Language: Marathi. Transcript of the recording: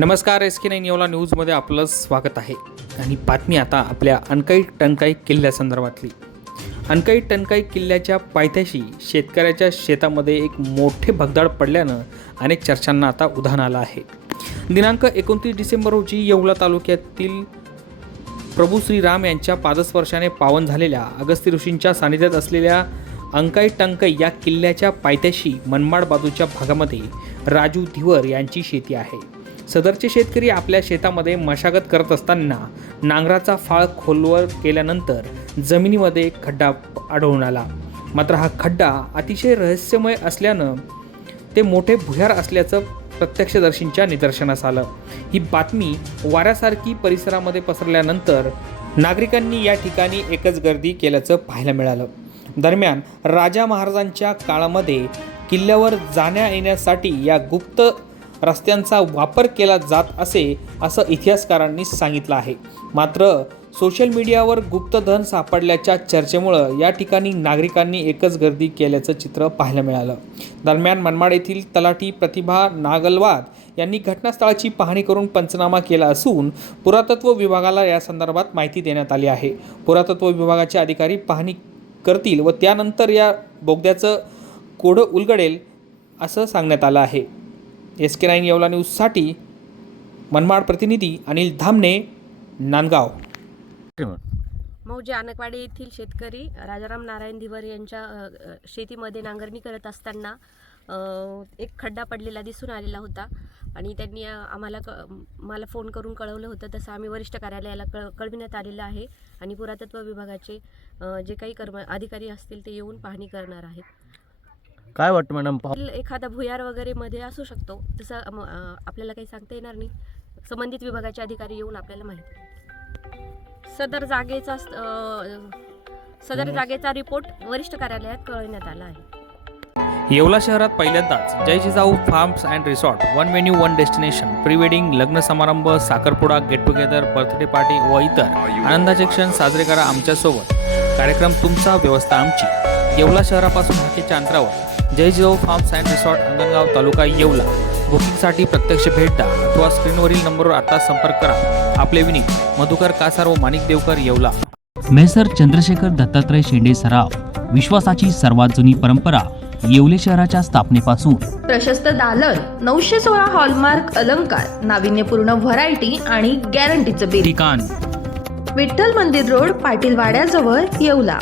नमस्कार एस के नाईन येवला न्यूजमध्ये आपलं स्वागत आहे. आणि बातमी आता आपल्या अनकाई टणकाई किल्ल्यासंदर्भातली अनकाई टणकाई किल्ल्याच्या पायथ्याशी शेतकऱ्याच्या शेतामध्ये एक मोठे भगदाड पडल्यानं अनेक चर्चांना आता उधाण आलं आहे. दिनांक एकोणतीस डिसेंबर रोजी येवला तालुक्यातील प्रभू श्रीराम यांच्या पादस्पर्शाने पावन झालेल्या अगस्ती ऋषींच्या सानिध्यात असलेल्या अंकाई टंकाई या किल्ल्याच्या पायथ्याशी मनमाड बाजूच्या भागामध्ये राजू धिवर यांची शेती आहे. सदरचे शेतकरी आपल्या शेतामध्ये मशागत करत असताना नांगराचा फाळ खोलवर केल्यानंतर जमिनीमध्ये एक खड्डा आढळून आला. मात्र हा खड्डा अतिशय रहस्यमय असल्यानं ते मोठे भुयार असल्याचं प्रत्यक्षदर्शींच्या निदर्शनास आलं. ही बातमी वाऱ्यासारखी परिसरामध्ये पसरल्यानंतर नागरिकांनी या ठिकाणी एकच गर्दी केल्याचं पाहायला मिळालं. दरम्यान राजा महाराजांच्या काळामध्ये किल्ल्यावर जाण्या येण्यासाठी या गुप्त रस्त्यांचा वापर केला जात असे असं इतिहासकारांनी सांगितलं आहे. मात्र सोशल मीडियावर गुप्तधन सापडल्याच्या चर्चेमुळं या ठिकाणी नागरिकांनी एकच गर्दी केल्याचं चित्र पाहायला मिळालं. दरम्यान मनमाड येथील तलाठी प्रतिभा नागलवाद यांनी घटनास्थळाची पाहणी करून पंचनामा केला असून पुरातत्व विभागाला या संदर्भात माहिती देण्यात आली आहे. पुरातत्व विभागाचे अधिकारी पाहणी करतील व त्यानंतर या बोगद्याचं कोडं उलगडेल असं सांगण्यात आलं आहे. एस के नाईन येवला न्यूजसाठी मनमाड प्रतिनिधी अनिल धामणे नांदगाव. मौजे आनकवाडी येथील शेतकरी राजाराम नारायण धिवर यांच्या शेतीमध्ये नांगरणी करत असताना एक खड्डा पडलेला दिसून आलेला होता आणि त्यांनी आम्हाला क मला फोन करून कळवलं होतं. तसं आम्ही वरिष्ठ कार्यालयाला कळ कळविण्यात आलेलं आहे आणि पुरातत्व विभागाचे जे काही कर्म अधिकारी असतील ते येऊन पाहणी करणार आहेत. काय वाटतं मॅडम? एखादा भुयार वगैरे मध्ये असू शकतो. तसं अम, अ, आपल्याला काही सांगता येणार नाही. संबंधित विभागाचे अधिकारी येऊन आपल्याला माहिती सदर जागेचा अ, सदर जागेचा रिपोर्ट वरिष्ठ कार्यालयात कळवण्यात आला आहे. येवला शहरात पहिल्यांदाच Jai Jijau farms and resort one menu one destination pre wedding लग्न समारंभ साखरपुडा गेट टुगेदर बर्थडे पार्टी व इतर. आनंदाचे क्षण साजरे करा आमच्यासोबत. कार्यक्रम तुमचा व्यवस्था आमची. येवला शहरापासून हाकेच्या अंतरावर. Jai Jijau farms and resort Angangaon तालुका येवला. बुकिंगसाठी प्रत्यक्ष भेट द्या. अथवा स्क्रीनवरील नंबरवर आता संपर्क करा. आपले विनीत मधुकर कासार व माणिक देवकर येवला. मेसर चंद्रशेखर दत्तात्रय शेंडे सराफ विश्वासाची सर्वात जुनी परंपरा येवले शहराच्या स्थापनेपासून. प्रशस्त दालन नऊशे सोळा हॉलमार्क अलंकार नाविन्यपूर्ण व्हरायटी आणि गॅरंटीचं बिल. ठिकाण. विठ्ठल मंदिर रोड पाटील वाड्याजवळ येवला.